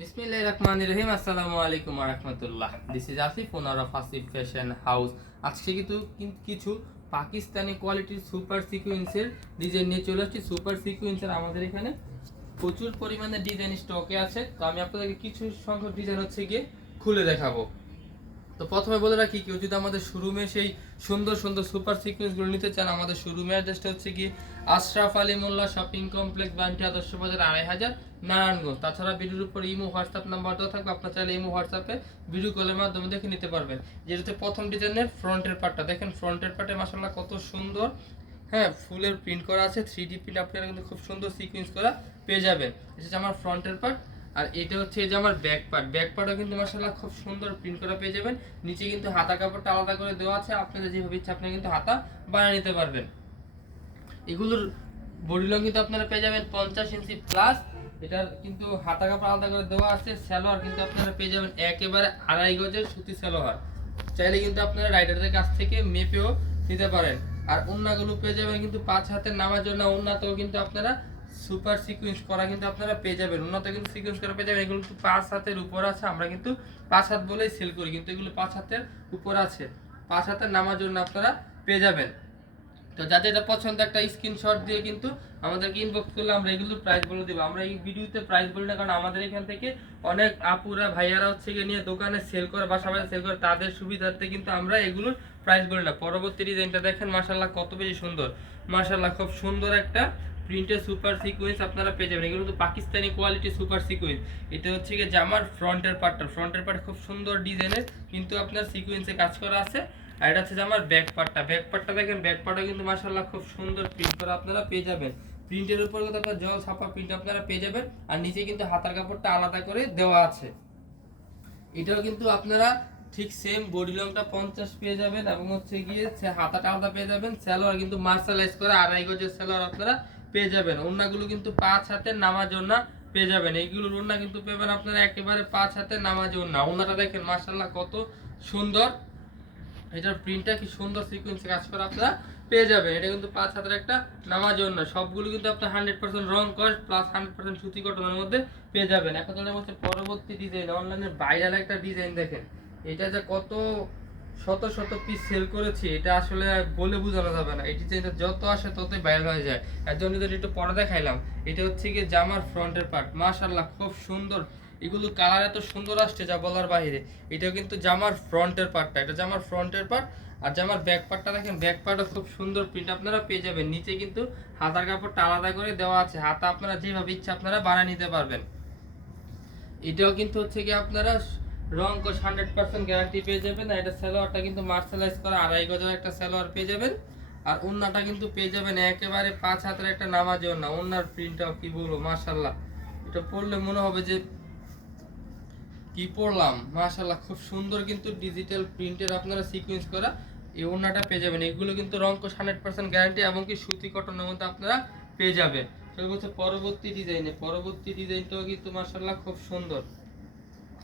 বিসমিল্লাহির রহমান রহিম। আসসালামু আলাইকুম রাহমাতুল্লাহ। This is Asif owner of Asif fashion house আজকে কিন্তু কিছু পাকিস্তানি কোয়ালিটির সুপার সিকুয়েন্সের ডিজাইন নিয়ে চলে আসছি। সুপার সিকুয়েন্সের আমাদের এখানে প্রচুর পরিমাণে ডিজাইন স্টকে আছে। তো আমি আপনাদেরকে কিছু সংখ্যক ডিজাইন হচ্ছে গিয়ে খুলে দেখাবো। তো প্রথমে বলে রাখি, কেউ যদি আমাদের শোরুমে সেই সুন্দর সুন্দর সুপার সিকোয়েন্সগুলো নিতে চান, আমাদের শোরুমে অ্যাড্রেসটা হচ্ছে কি আশরাফ আলী মোল্লা শপিং কমপ্লেক্স বান্টি আদর্শ বাজার, আড়াই হাজার নারায়ণগঞ্জ। তাছাড়া ভিডিওর উপর ইমো হোয়াটসঅ্যাপ নাম্বার দেওয়া থাকবে, আপনার চাইলে ইমো হোয়াটসঅ্যাপে ভিডিও কলের মাধ্যমে দেখে নিতে পারবেন। যেটাতে প্রথম ডিজাইনের ফ্রন্টের পার্টটা দেখেন ফ্রন্টের পার্টে মাসাল্লাহ কত সুন্দর হ্যাঁ ফুলের প্রিন্ট করা আছে থ্রি ডি প্রিন্ট আপনারা কিন্তু খুব সুন্দর সিকোয়েন্স করা পেয়ে যাবেন। এটা আমার ফ্রন্টের পার্ট আর এটা হচ্ছে যে আমার ব্যাক পার্ট ব্যাক পার্টও কিন্তু মাসাল্লাহ খুব সুন্দর প্রিন্ট করা পেয়ে যাবেন। নিচে কিন্তু হাতা কাপড়টা আলাদা করে দেওয়া আছে। আপনাদের যেভাবে ইচ্ছা আপনি কিন্তু হাতা বানিয়ে নিতে পারবেন। এগুলোর বডি লং কিন্তু আপনারা পেয়ে যাবেন পঞ্চাশ ইঞ্চি প্লাস এটার কিন্তু হাতা কাপড় আলাদা করে দেওয়া আছে। স্যালোয়ার কিন্তু আপনারা পেয়ে যাবেন একেবারে আড়াই গজের সুতি স্যালোয়ার চাইলে কিন্তু আপনারা রাইডারদের কাছ থেকে মেপেও নিতে পারেন। আর অন্যগুলো পেয়ে যাবেন কিন্তু পাঁচ হাতের নামার জন্য ওন্নাতেও কিন্তু আপনারা সুপার সিকুয়েন্স করা কিন্তু আপনারা পেয়ে যাবেন। উন্নত কিন্তু সিকুয়েন্স করা পেয়ে যাবেন। এগুলো কিন্তু পাঁচ হাতের উপর আছে, আমরা কিন্তু পাঁচ হাত বলেই সেল করি, কিন্তু এগুলো পাঁচ হাতের উপর আছে। পাঁচ হাতের নামার জন্য আপনারা পেয়ে যাবেন। তো যাদের এটা পছন্দ একটা স্ক্রিনশট দিয়ে কিন্তু আমাদেরকে ইনবক্স করলে আমরা এগুলো প্রাইস বলে দেবো। আমরা এই ভিডিওতে প্রাইস বলি না, কারণ আমাদের এখান থেকে অনেক আপুরা, ভাইয়ারা হচ্ছে গিয়ে নিয়ে দোকানে সেল করে, বাসা বাসা সেল করে, তাদের সুবিধার্থে কিন্তু আমরা এগুলোর প্রাইস বলি না। পরবর্তী ডিজাইনটা দেখেন মাশাল্লাহ কত বেশি সুন্দর। মাশাল্লাহ খুব সুন্দর একটা প্রিন্টের সুপার সিকোয়েন্স আপনারা পেয়ে যাবেন। এগুলো কিন্তু পাকিস্তানি কোয়ালিটি সুপার সিকোয়েন্স এটা হচ্ছে গিয়ে জামার ফ্রন্টের পার্টটা ফ্রন্টের পার্ট খুব সুন্দর ডিজাইনের কিন্তু আপনার সিকোয়েন্সে কাজ করা আছে। আর এটা হচ্ছে যে আমার ব্যাক পার্টটা ব্যাক পার্টটা দেখেন ব্যাক পার্টও কিন্তু মাশাল্লাহ খুব সুন্দর প্রিন্ট করা আপনারা পেয়ে যাবেন। প্রিন্টের উপর কিন্তু আপনার জল ছাপা প্রিন্ট আপনারা পেয়ে যাবেন। আর নিচে কিন্তু হাতার কাপড়টা আলাদা করে দেওয়া আছে। এটাও কিন্তু আপনারা ঠিক সেম বডি লংটা পঞ্চাশ পেয়ে যাবেন এবং হচ্ছে গিয়ে হাতাটা আলাদা পেয়ে যাবেন। স্যালোয়ার কিন্তু মার্শালাইজ করে আড়াই গজের স্যালোয়ার আপনারা পেয়ে যাবেন। ওন্নাগুলো কিন্তু পাঁচ হাতের নামাজ ওন্না পেয়ে যাবেন। এইগুলোর ওন্না কিন্তু পেবেন আপনারা একেবারে পাঁচ হাতের নামাজ ওন্না ওন্নাটা দেখেন মার্শাল্লাহ কত সুন্দর। এটার প্রিন্টটা কি সুন্দর সিকোয়েন্সে কাজ করে আপনারা পেয়ে যাবেন। এটা কিন্তু পাঁচ হাতের একটা নামাজ না সবগুলো কিন্তু আপনার হান্ড্রেড পার্সেন্ট রং কস্ট প্লাস হান্ড্রেড পার্সেন্ট সুতি কটনের মধ্যে পেয়ে যাবেন। এখন হচ্ছে পরবর্তী ডিজাইন অনলাইনে ভাইরাল একটা ডিজাইন দেখেন। এটা যে কত শত শত পিস সেল করেছি, এটা আসলে বলে বোঝানো যাবে না। এই ডিজাইনটা যত আসে ততই ভাইরাল হয়ে যায়। এর জন্য যদি একটু পরে দেখাইলাম, এটা হচ্ছে গিয়ে জামার ফ্রন্টের পার্ট মাশাল্লাহ খুব সুন্দর। এগুলো কালার এত সুন্দর আসছে যা বলার বাইরে এটাও কিন্তু জামার ফ্রন্টের পার্টটা এটা জামার ফ্রন্টের পার্ট আর জামার ব্যাক পার্টটা দেখেন ব্যাক পার্টও খুব সুন্দর প্রিন্ট আপনারা পেয়ে যাবেন। নিচে কিন্তু হাতার কাপড়টা আলাদা করে দেওয়া আছে। হাতা আপনারা যেভাবে ইচ্ছা আপনারা বানিয়ে নিতে পারবেন। এটাও কিন্তু হচ্ছে কি আপনারা রং কোশ হান্ড্রেড পার্সেন্ট গ্যারান্টি পেয়ে যাবেন। আর এটা সালোয়ারটা কিন্তু মার্শালাইজ করা আড়াই গজের একটা সালোয়ার পেয়ে যাবেন। আর ওন্নাটা কিন্তু পেয়ে যাবেন একেবারে পাঁচ হাতের একটা নামাজ ওন্না। ওন্নার প্রিন্টটাও কি বলব মার্শাল্লাহ এটা পড়লে মনে হবে যে কি পড়লাম মাশাল্লাহ খুব সুন্দর কিন্তু ডিজিটাল প্রিন্টের আপনারা সিকোয়েন্স করা এই ওড়নাটা পেয়ে যাবেন। এগুলো কিন্তু রংকোশ হান্ড্রেড পার্সেন্ট গ্যারান্টি এবং কি সুতি কটনের মধ্যে আপনারা পেয়ে যাবেন। সেটা হচ্ছে পরবর্তী ডিজাইনে পরবর্তী ডিজাইনটাও কিন্তু মার্শাল্লাহ খুব সুন্দর।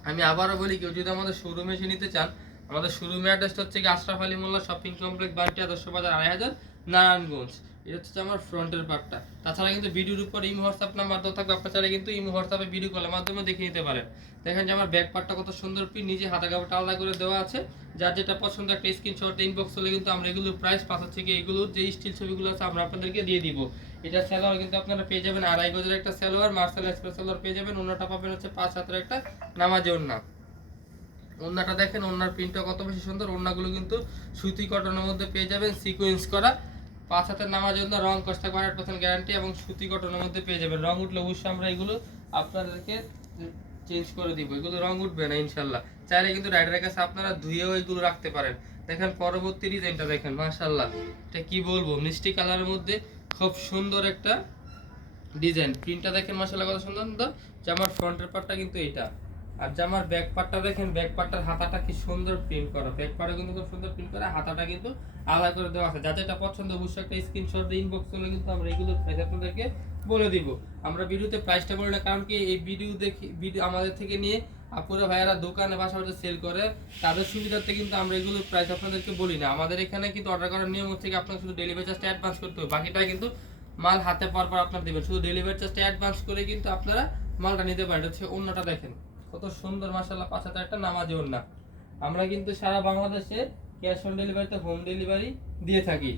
আমি আবারও বলি, কেউ যদি আমাদের শোরুমে এসে নিতে চান, আমাদের শোরুমে অ্যাড্রেস হচ্ছে কি আশরাফ আলী মোল্লা শপিং কমপ্লেক্স বাড়িটি আদর্শ বাজার আড়াই হাজার, নারায়ণগঞ্জ। এটা হচ্ছে আমার ফ্রন্টের পার্টটা। তাছাড়া কিন্তু ভিডিওর উপর ইমো হোয়াটসঅ্যাপ নাম্বার দেওয়া থাকবে, আপনার চাইলে কিন্তু ইমো হোয়াটসঅ্যাপে ভিডিও কলের মাধ্যমে দেখে নিতে পারেন। দেখেন যে আমার ব্যাক পার্টটা কত সুন্দর প্রিন্ট নিজে হাতা কাপড়টা আলাদা করে দেওয়া আছে। যার যেটা পছন্দ, একটা স্ক্রিনশট ইনবক্স হলে কিন্তু আমরা এগুলোর প্রাইস পাঁচ হচ্ছে কি এগুলোর যে স্টিল ছবিগুলো আছে আমরা আপনাদেরকে দিয়ে দিব। এটা স্যালোয়ার কিন্তু আপনারা পেয়ে যাবেন, আড়াই গজের একটা স্যালোয়ার মার্শাল এক্সপ্রেস স্যালোয়ার পেয়ে যাবেন। অন্যটা পাবেন হচ্ছে পাঁচ হাতের একটা নামাজে ওন্না ওন্নাটা দেখেন ওন্নার প্রিন্টটা কত বেশি সুন্দর। ওন্নাগুলো কিন্তু সুতি কটনের মধ্যে পেয়ে যাবেন সিকোয়েন্স করা। পাঁচ হাতের নামার জন্য রং কষ্ট হান্ড্রেড পার্সেন্ট গ্যারান্টি এবং সুতি কটনের মধ্যে পেয়ে যাবেন। রং উঠলে অবশ্যই আমরা এগুলো আপনাদেরকে চেঞ্জ করে দিব। এগুলো রং উঠবে না, ইনশাল্লাহ। চাইলে কিন্তু রাইডারের কাছে আপনারা ধুয়েও এগুলো রাখতে পারেন। দেখেন পরবর্তী ডিজাইনটা দেখেন, মাশাল্লাহ। এটা কি বলব? মিষ্টি কালারের মধ্যে খুব সুন্দর একটা ডিজাইন। প্রিন্টটা দেখেন, মাশাল্লাহ, কত সুন্দর। সুন্দর জামার ফ্রন্টের পার্টটা কিন্তু এটা আর জামার ব্যাক পার্টটা দেখেন ব্যাক পার্টটার হাতাটা কি সুন্দর প্রিন্ট করা। ব্যাক পার্টও কিন্তু খুব সুন্দর প্রিন্ট করা, হাতাটা কিন্তু আলাদা করে দেওয়া আছে। যাদের এটা পছন্দ অবশ্যই একটা স্ক্রিনশট দিয়ে ইনবক্স করলে কিন্তু আমরা এগুলো প্রাইস আপনাদেরকে বলে দিব। আমরা ভিডিওতে প্রাইসটা বলি কারণ কি এই ভিডিও দেখি ভিডিও আমাদের থেকে নিয়ে আপুরা ভাইয়ারা দোকানে বাসা বাসা সেল করে, তাদের সুবিধার্থে কিন্তু আমরা এগুলো প্রাইস আপনাদেরকে বলি না। আমাদের এখানে কিন্তু অর্ডার করার নিয়ম হচ্ছে কি আপনার শুধু ডেলিভারি চার্জটা অ্যাডভান্স করতে হবে। বাকিটা কিন্তু মাল হাতে পাওয়ার পর আপনার দেবেন। শুধু ডেলিভারি চার্জটা অ্যাডভান্স করে কিন্তু আপনারা মালটা নিতে পারেন। হচ্ছে অন্যটা দেখেন। কত সুন্দর মাসাল্লাহ পাঁচ হাজার একটা নামাজি ওন্না আমরা কিন্তু সারা বাংলাদেশে ক্যাশ অন ডেলিভারিতে হোম ডেলিভারি দিয়ে থাকি।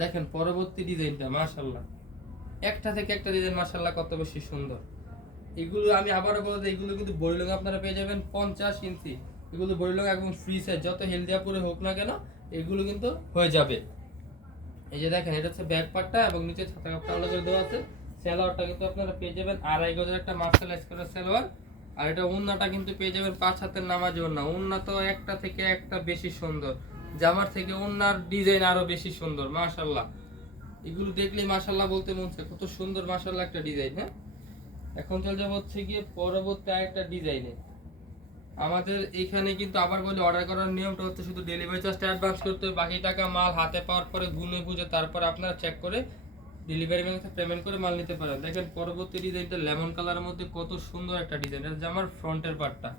দেখেন পরবর্তী ডিজাইনটা মাশাল্লাহ একটা থেকে একটা ডিজাইন মাশাল্লাহ কত বেশি সুন্দর। এগুলো আমি আবারও বলতে এগুলো কিন্তু বড়িলং আপনারা পেয়ে যাবেন পঞ্চাশ ইঞ্চি। এগুলো বড়িলং একদম ফ্রি সাইজ যত হেলদিয়া পরে হোক না কেন, এগুলো কিন্তু হয়ে যাবে। এই যে দেখেন, এটা হচ্ছে ব্যাক পার্টটা এবং নিচে ছাতা কাপড়টা আলাদা করে দেওয়া আছে। সেলোয়ারটা কিন্তু আপনারা পেয়ে যাবেন আড়াই গজের একটা মার্শালাইজ করা সেলোয়ার। আর এটা উন্নাটা কিন্তু পেয়ে যাবেন পাঁচ হাতের নামাজ উন্না। উন্না তো একটা থেকে একটা বেশি সুন্দর। জামার থেকে উন্নার ডিজাইন আরও বেশি সুন্দর, মাশাল্লাহ। এগুলো দেখলে মাশাল্লাহ বলতে মন চায়, কত সুন্দর মাশাল্লাহ একটা ডিজাইন হ্যাঁ? এখন চলে যাব হচ্ছে গিয়ে পরবর্তী আরেকটা ডিজাইনে। আমাদের এখানে কিন্তু আবার বলি অর্ডার করার নিয়মটা হচ্ছে শুধু ডেলিভারি চার্জটা অ্যাডভান্স করতে হবে, বাকি টাকা মাল হাতে পাওয়ার পরে গুনে বুঝে তারপর আপনারা চেক করে ডেলিভারি ম্যানের কাছে পেমেন্ট করে মাল নিতে পারেন। দেখেন পরবর্তী ডিজাইনটা লেমন কালারের মধ্যে কত সুন্দর একটা ডিজাইন এটা আমার ফ্রন্টের পার্টটা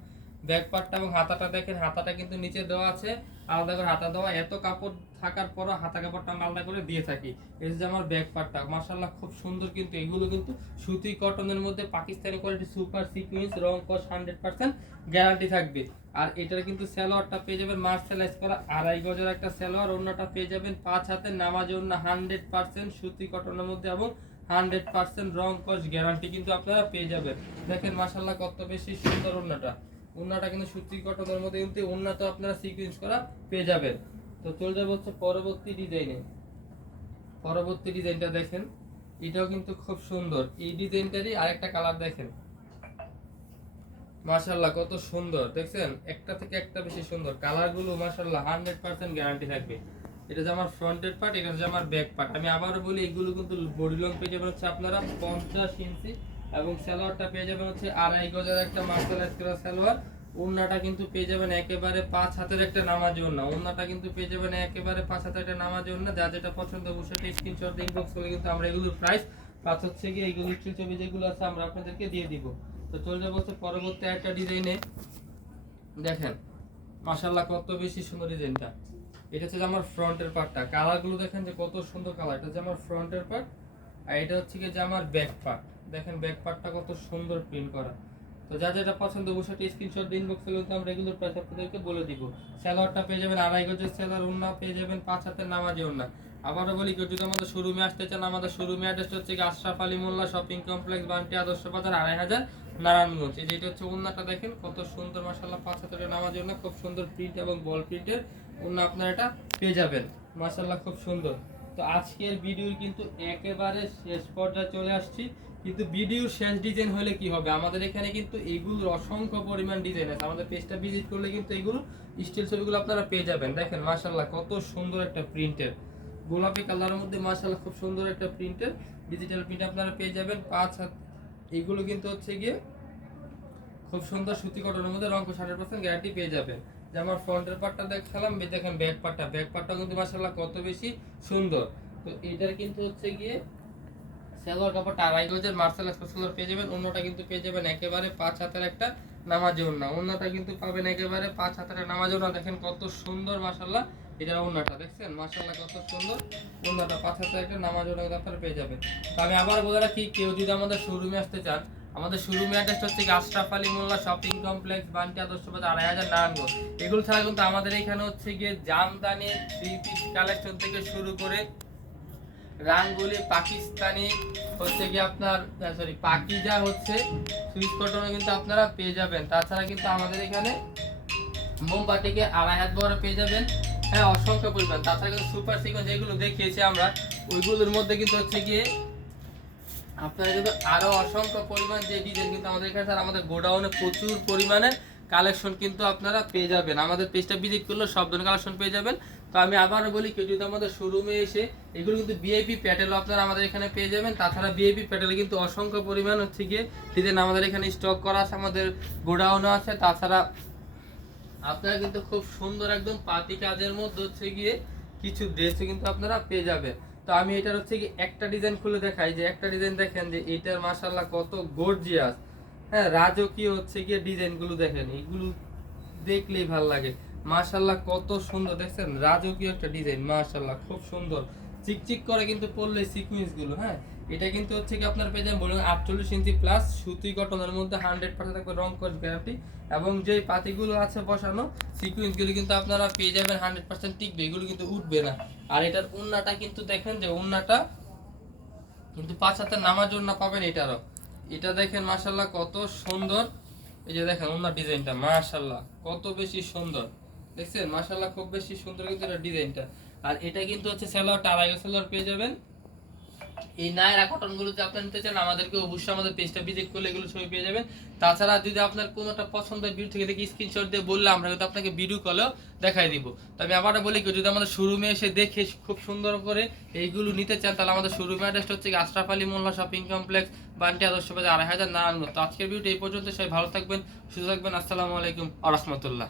ব্যাক পার্টটা এবং হাতাটা দেখেন, হাতাটা কিন্তু নিচে দেওয়া আছে, আলাদা করে হাতা দেওয়া। এত কাপড় থাকার পরও হাতা কাপড়টা আমরা আলাদা করে দিয়ে থাকি। এই যে আমার ব্যাক পার্টটা মার্শাল্লাহ খুব সুন্দর কিন্তু এগুলো কিন্তু সুতি কটনের মধ্যে পাকিস্তানি কোয়ালিটি সুপার সিকুয়েন্স রং কস হান্ড্রেড পার্সেন্ট গ্যারান্টি থাকবে। আর এটার কিন্তু স্যালোয়ারটা পেয়ে যাবেন মার্শালাইজ করা আড়াই গজের একটা স্যালোয়ার অন্যটা পেয়ে যাবেন পাঁচ হাতে নামাজ অন্য হান্ড্রেড পার্সেন্ট সুতি কটনের মধ্যে এবং হান্ড্রেড পার্সেন্ট রং কস গ্যারান্টি কিন্তু আপনারা পেয়ে যাবেন। দেখেন মার্শাল্লাহ কত বেশি সুন্দর অন্যটা ওন্নাটা কিন্তু সুতি কটনের মধ্যে কিন্তু ওন্নাটা আপনারা সিকুয়েন্স করা পেয়ে যাবেন। তো চলে যাব হচ্ছে পরবর্তী ডিজাইনে। পরবর্তী ডিজাইনটা দেখেন, এটাও কিন্তু খুব সুন্দর। এই ডিজাইনটারই আরেকটা কালার দেখেন। মাশাল্লাহ কত সুন্দর। দেখছেন, একটা থেকে একটা বেশি সুন্দর। কালারগুলো মাশাল্লাহ হান্ড্রেড পার্সেন্ট গ্যারান্টি থাকবে। এটা হচ্ছে আমার ফ্রন্টের পার্ট, এটা হচ্ছে আমার ব্যাক পার্ট। আমি আবারও বলি, এগুলো কিন্তু বডি লং পেয়ে যাবেন হচ্ছে আপনারা পঞ্চাশ ইঞ্চি এবং সালোয়ারটা পেয়ে যাবেন হচ্ছে আড়াই গজের একটা মার্শালাইজ করা সালোয়ার। ওন্নাটা কিন্তু পেয়ে যাবেন একেবারে পাঁচ হাতের একটা নামাজ ওন্না ওন্নাটা কিন্তু পেয়ে যাবেন একেবারে পাঁচ হাতের একটা নামাজ ওন্না যা যেটা পছন্দ বসে স্ক্রিনশট ইনবক্স করে কিন্তু আমরা এগুলোর প্রাইস পাঁচ হচ্ছে গিয়ে স্টিল ছবি যেগুলো আছে, আমরা আপনাদেরকে দিয়ে দিব। তো চলে যাব হচ্ছে পরবর্তী একটা ডিজাইনে দেখেন মাশাল্লাহ কত বেশি সুন্দর ডিজাইনটা এটা হচ্ছে আমার ফ্রন্টের পার্টটা কালারগুলো দেখেন যে কত সুন্দর কালার এটা হচ্ছে আমার ফ্রন্টের পার্ট আর এটা হচ্ছে কি যে আমার ব্যাক পার্ট দেখেন ব্যাক পার্টটা কত সুন্দর প্রিন্ট করা। তো যা যেটা পছন্দ অবশ্যই স্ক্রিনশট দিন বক্সে কিন্তু আমরা রেগুলার প্রাইস আপনাদেরকে বলে দিব। স্যালোয়ারটা পেয়ে যাবেন আড়াই গজের স্যালোয়ার ওন্না পেয়ে যাবেন পাঁচ হাতের নামাজি ওন্না আবারও বলি, কেউ যদি আমাদের শোরুমে আসতে চান, আমাদের শোরুমে অ্যাড্রেস হচ্ছে আশরাফ আলী মোল্লা শপিং কমপ্লেক্স বান্টি আদর্শ বাজার, আড়াই হাজার নারায়ণগঞ্জ। এই যেটা হচ্ছে ওন্নাটা দেখেন, কত সুন্দর মাসাল্লাহ পাঁচ হাতের নামাজ ওন্না খুব সুন্দর প্রিন্ট এবং বল প্রিন্টের ওন্না আপনারা এটা পেয়ে যাবেন। মাসাল্লাহ খুব সুন্দর। তো আজকের ভিডিওর কিন্তু একেবারে শেষ পর্যায়ে চলে আসছি। কিন্তু ভিডিওর শেষ ডিজাইন হলে কি হবে? আমাদের এখানে কিন্তু এইগুলোর অসংখ্য পরিমাণ ডিজাইন আছে। আমাদের পেজটা ভিজিট করলে কিন্তু এইগুলো স্টিল ছবিগুলো আপনারা পেয়ে যাবেন। দেখেন মাশাল্লাহ কত সুন্দর একটা প্রিন্টের গোলাপি কালারের মধ্যে মাশাল্লাহ খুব সুন্দর একটা প্রিন্টের ডিজিটাল প্রিন্ট আপনারা পেয়ে যাবেন। পাঁচ হাত এইগুলো কিন্তু হচ্ছে গিয়ে খুব সুন্দর সুতি কটনের মধ্যে রঙ হান্ড্রেড পার্সেন্ট গ্যারান্টি পেয়ে যাবেন যে আমার ফ্রন্টের পার্টটা দেখালাম দেখেন ব্যাক পার্টটা ব্যাক পার্টটা কিন্তু মাশাল্লাহ কত বেশি সুন্দর। তো এটার কিন্তু হচ্ছে গিয়ে সালোয়ার কাপড়টা আড়াই গজের মার্শাল এক্সপ্রেসলার পেয়ে যাবেন। অন্যটা কিন্তু পেয়ে যাবেন একেবারে পাঁচ হাতের একটা নামাজ ওন্না অন্যটা কিন্তু পাবেন একেবারে পাঁচ হাতের নামাজি ওন্না দেখেন কত সুন্দর মাশাল্লাহ এটার অন্যটা দেখছেন? মাশাল্লাহ কত সুন্দর। অন্যটা পাঁচ হাতের একটা নামাজ কিন্তু আপনারা পেয়ে যাবেন। তো আমি আবার বলে রাখি, কেউ যদি আমাদের শোরুমে আসতে চান, আমাদের শোরুমে অ্যাড্রেস হচ্ছে আশরাফ আলী মোল্লা শপিং কমপ্লেক্স বান্টি আদর্শ বাজার, আড়াই হাজার নারায়ণগঞ্জ। এগুলো ছাড়া কিন্তু আমাদের এখানে হচ্ছে গিয়ে জামদানি থ্রি পিস কালেকশন থেকে শুরু করে রাঙ্গুলি, পাকিস্তানি হচ্ছে কি আপনার সরি পাকিজা হচ্ছে সুইচ কটনও কিন্তু আপনারা পেয়ে যাবেন। তাছাড়া কিন্তু আমাদের এখানে মোমবাতিকে আড়াই হাত বড় পেয়ে যাবেন। হ্যাঁ অসংখ্য পরিমাণ। তাছাড়া সুপার সিকোয়েন্স যেগুলো দেখিয়েছি আমরা, ওইগুলোর মধ্যে কিন্তু হচ্ছে গিয়ে আপনারা কিন্তু আরও অসংখ্য পরিমাণ যে ডিজাইন কিন্তু আমাদের এখানে, স্যার, আমাদের গোডাউনে প্রচুর পরিমাণে কালেকশন কিন্তু আপনারা পেয়ে যাবেন। আমাদের পেজটা ভিজিট করলে সব ধরনের কালেকশন পেয়ে যাবেন। তো আমি আবারও বলি, কেউ যদি আমাদের শোরুমে এসে এগুলো কিন্তু বিআইপি প্যাটেলও আপনারা আমাদের এখানে পেয়ে যাবেন। তাছাড়া বিআইপি প্যাটেলে কিন্তু অসংখ্য পরিমাণ হচ্ছে গিয়ে ডিজাইন আমাদের এখানে স্টক করা আছে, আমাদের গোডাউনও আছে। তাছাড়া আপনারা কিন্তু খুব সুন্দর একদম পাতি কাজের মধ্যে হচ্ছে গিয়ে কিছু ড্রেসও কিন্তু আপনারা পেয়ে যাবেন। তো আমি এটার হচ্ছে কি একটা ডিজাইন খুলে দেখাই যে একটা ডিজাইন দেখেন যে এটার মাশাল্লাহ কত গর্জিয়াস হ্যাঁ রাজকীয় হচ্ছে গিয়ে ডিজাইনগুলো দেখেন, এগুলো দেখলেই ভালো লাগে। মাশাল্লাহ কত সুন্দর, দেখছেন? রাজকীয় একটা ডিজাইন মাশাল্লাহ খুব সুন্দর। চিকচিক করে কিন্তু পড়লে সিকুয়েন্সগুলো হ্যাঁ? এটা কিন্তু হচ্ছে কি আপনার পেয়ে যাবেন বলুন আটচল্লিশ ইঞ্চি প্লাস সুতি কটনের মধ্যে হান্ড্রেড পার্সেন্ট থাকবে রং কস গ্যারান্টি এবং যে পাতিগুলো আছে বসানো সিকুয়েন্সগুলো কিন্তু আপনারা পেয়ে যাবেন হান্ড্রেড পার্সেন্ট টিকবে, এগুলো কিন্তু উঠবে না। আর এটার উন্নাটা কিন্তু দেখেন যে উন্নাটা কিন্তু পাঁচ হাতে নামার জন্য পাবেন এটারও এটা দেখেন মাশাল্লাহ কত সুন্দর। এই যে দেখেন ওনার ডিজাইনটা মাশাল্লাহ কত বেশি সুন্দর। দেখছেন? মাশাল্লাহ খুব বেশি সুন্দর কিন্তু এটা ডিজাইনটা। আর এটা কিন্তু হচ্ছে সেলোয়ারটা আড়াই সেলোয়ার পেয়ে যাবেন। এই নায়রা নিতে চান, আমাদেরকে অবশ্যই আমাদের পেজটা ভিজিট করলে এগুলো ছবি পেয়ে যাবেন। তাছাড়া যদি আপনার কোনোটা ভিডিও থেকে দেখি স্ক্রিনশট দিয়ে বললে আমরা কিন্তু আপনাকে ভিডিও কলেও দেখাই দিব। তবে আবারও বলি কেউ যদি আমাদের শোরুমে এসে দেখে খুব সুন্দর করে এইগুলো নিতে চান, তাহলে আমাদের শোরুমে অ্যাড্রেসটা হচ্ছে আশরাফ মোল্লা শপিং কমপ্লেক্স বান্টি আদর্শ বাজার, আড়াই হাজার নারায়ণগঞ্জ। তো আজকের ভিডিও এই পর্যন্ত সবাই ভালো থাকবেন, সুস্থ থাকবেন, আসসালামু আলাইকুম আ রহমতুল্লাহ।